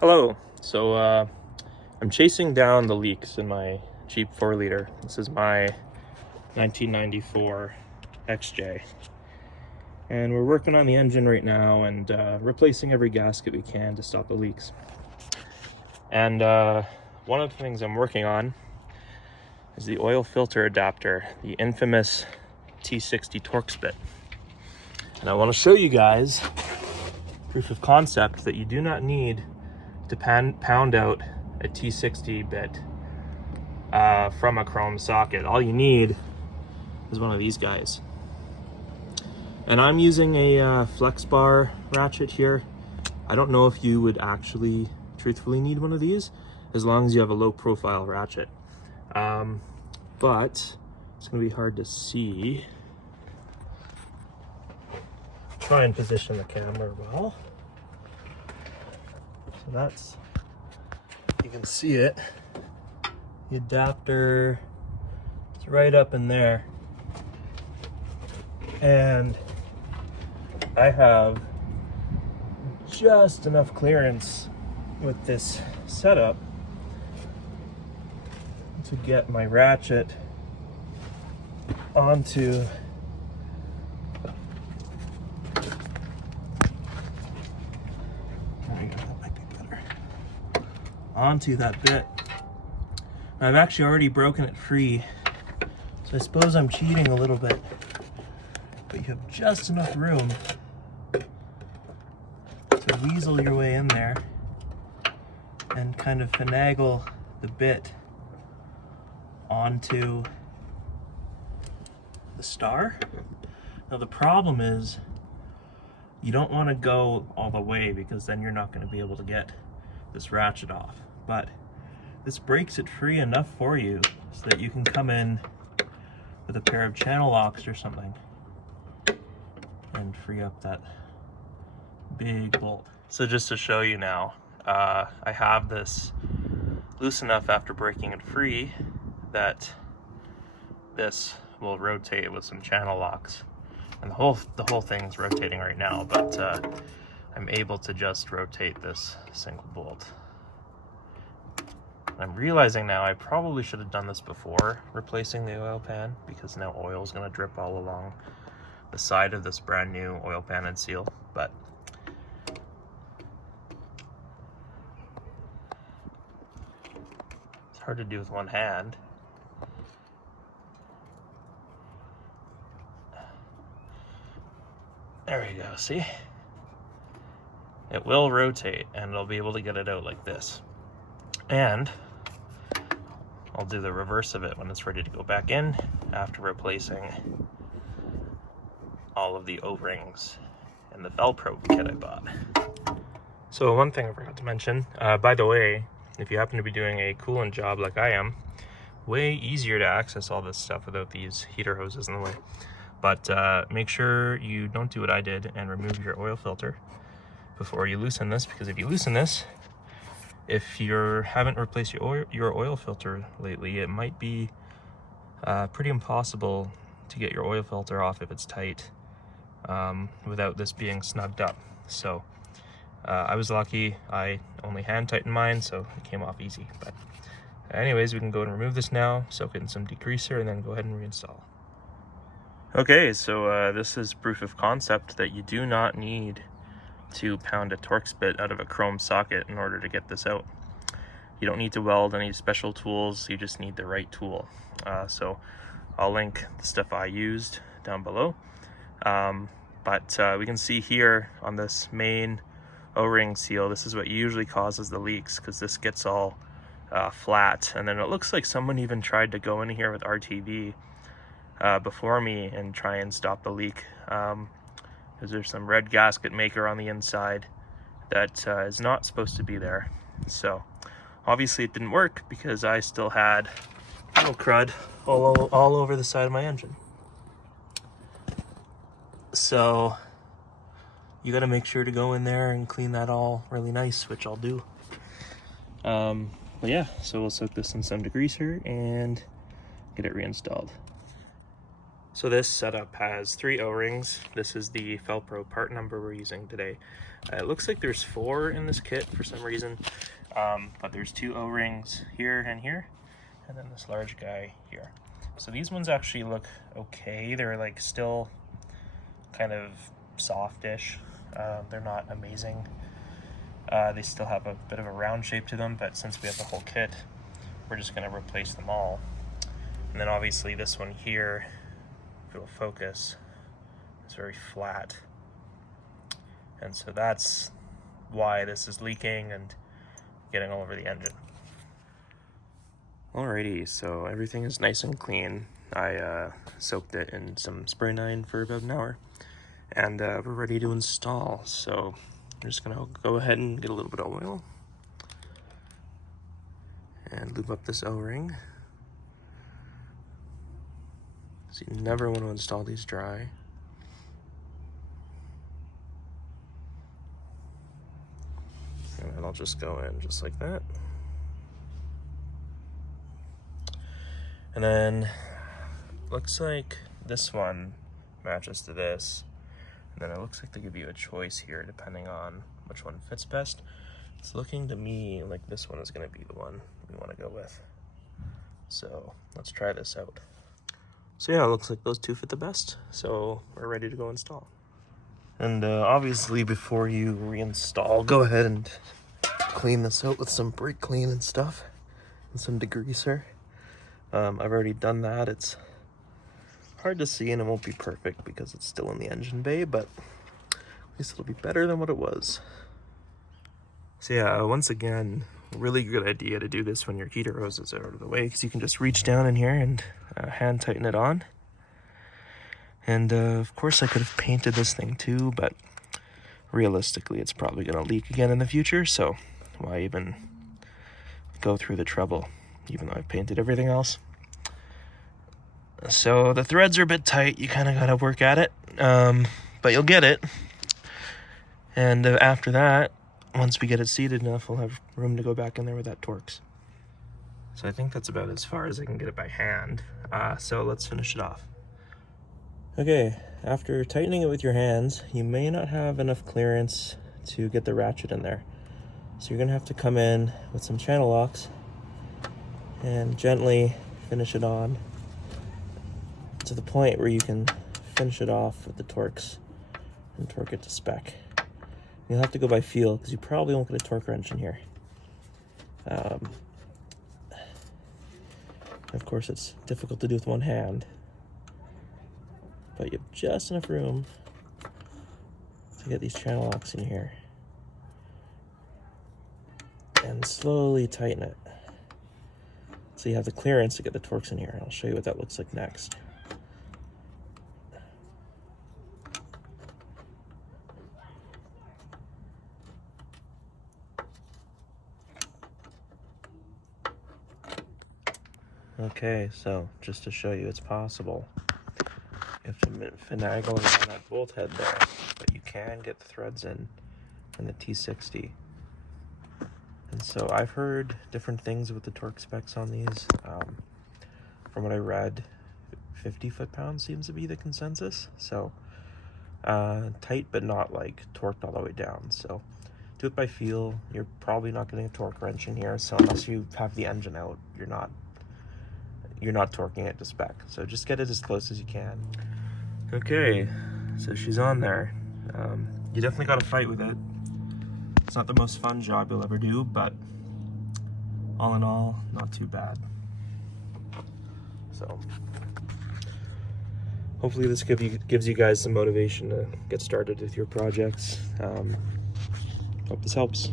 Hello. I'm chasing down the leaks in my Jeep 4-liter. This is my 1994 XJ. And we're working on the engine right now and replacing every gasket we can to stop the leaks. And one of the things I'm working on is the oil filter adapter, the infamous T60 Torx bit. And I want to show you guys proof of concept that you do not need to pound out a T60 bit from a chrome socket. All you need is one of these guys. And I'm using a flex bar ratchet here. I don't know if you would actually truthfully need one of these as long as you have a low profile ratchet. But it's gonna be hard to see. Try and position the camera well. So that's, you can see it. The adapter is right up in there. And I have just enough clearance with this setup to get my ratchet onto that bit. I've actually already broken it free, so I suppose I'm cheating a little bit, but you have just enough room to weasel your way in there and kind of finagle the bit onto the star. Now the problem is you don't want to go all the way because then you're not going to be able to get this ratchet off, but this breaks it free enough for you so that you can come in with a pair of channel locks or something and free up that big bolt. So just to show you now, I have this loose enough after breaking it free that this will rotate with some channel locks, and the whole thing's rotating right now, but I'm able to just rotate this single bolt. I'm realizing now I probably should have done this before replacing the oil pan, because now oil is going to drip all along the side of this brand new oil pan and seal, but it's hard to do with one hand. There we go, see? It will rotate and I'll be able to get it out like this. And I'll do the reverse of it when it's ready to go back in after replacing all of the O-rings and the Velcro kit I bought. So one thing I forgot to mention, by the way, if you happen to be doing a coolant job like I am, way easier to access all this stuff without these heater hoses in the way. But make sure you don't do what I did and remove your oil filter before you loosen this, because if you loosen this, if you haven't replaced your oil filter lately, it might be pretty impossible to get your oil filter off if it's tight without this being snugged up. So I was lucky, I only hand tightened mine, so it came off easy. But anyways, we can go and remove this now, soak it in some degreaser, and then go ahead and reinstall. Okay, so this is proof of concept that you do not need to pound a Torx bit out of a chrome socket in order to get this out. You don't need to weld any special tools, you just need the right tool. So I'll link the stuff I used down below. But we can see here on this main O-ring seal, this is what usually causes the leaks, because this gets all flat, and then it looks like someone even tried to go in here with RTV before me and try and stop the leak, because there's some red gasket maker on the inside that is not supposed to be there. So obviously it didn't work because I still had little crud all over the side of my engine. So you got to make sure to go in there and clean that all really nice, which I'll do. But yeah, so we'll soak this in some degreaser and get it reinstalled. So this setup has 3 O-rings. This is the Felpro part number we're using today. It looks like there's 4 in this kit for some reason, but there's 2 O-rings here, and then this large guy here. So these ones actually look okay. They're like still kind of softish. They're not amazing. They still have a bit of a round shape to them, but since we have the whole kit, we're just going to replace them all. And then obviously this one here, if it will focus, is very flat. And so that's why this is leaking and getting all over the engine. Alrighty, so everything is nice and clean. I soaked it in some spray 9 for about an hour, and we're ready to install. So I'm just gonna go ahead and get a little bit of oil and lube up this O-ring. So you never want to install these dry. And then I'll just go in just like that. And then looks like this one matches to this. And then it looks like they give you a choice here depending on which one fits best. It's looking to me like this one is going to be the one we want to go with. So let's try this out. So yeah, it looks like those 2 fit the best. So we're ready to go install. And obviously before you reinstall, go ahead and clean this out with some brake clean and stuff and some degreaser. I've already done that. It's hard to see and it won't be perfect because it's still in the engine bay, but at least it'll be better than what it was. So yeah, once again, really good idea to do this when your heater hoses are out of the way, because you can just reach down in here and hand tighten it on. And of course I could have painted this thing too, but realistically it's probably going to leak again in the future, so why even go through the trouble, even though I've painted everything else. So the threads are a bit tight, you kind of got to work at it, but you'll get it. And after that, once we get it seated enough, we'll have room to go back in there with that Torx. So I think that's about as far as I can get it by hand. So let's finish it off. Okay, after tightening it with your hands, you may not have enough clearance to get the ratchet in there. So you're gonna have to come in with some channel locks and gently finish it on to the point where you can finish it off with the Torx and torque it to spec. You'll have to go by feel because you probably won't get a torque wrench in here. Of course, it's difficult to do with one hand, but you have just enough room to get these channel locks in here and slowly tighten it so you have the clearance to get the Torx in here. I'll show you what that looks like next. Okay, so just to show you it's possible, you have to finagle around that bolt head there, but you can get the threads in the T60. And so I've heard different things with the torque specs on these. From what I read, 50 foot-pounds seems to be the consensus. So tight, but not like torqued all the way down. So do it by feel. You're probably not getting a torque wrench in here, so unless you have the engine out, you're not torquing it to spec. So just get it as close as you can. Okay, so she's on there. You definitely got to fight with it. It's not the most fun job you'll ever do, but all in all, not too bad. So hopefully this gives you guys some motivation to get started with your projects. Hope this helps.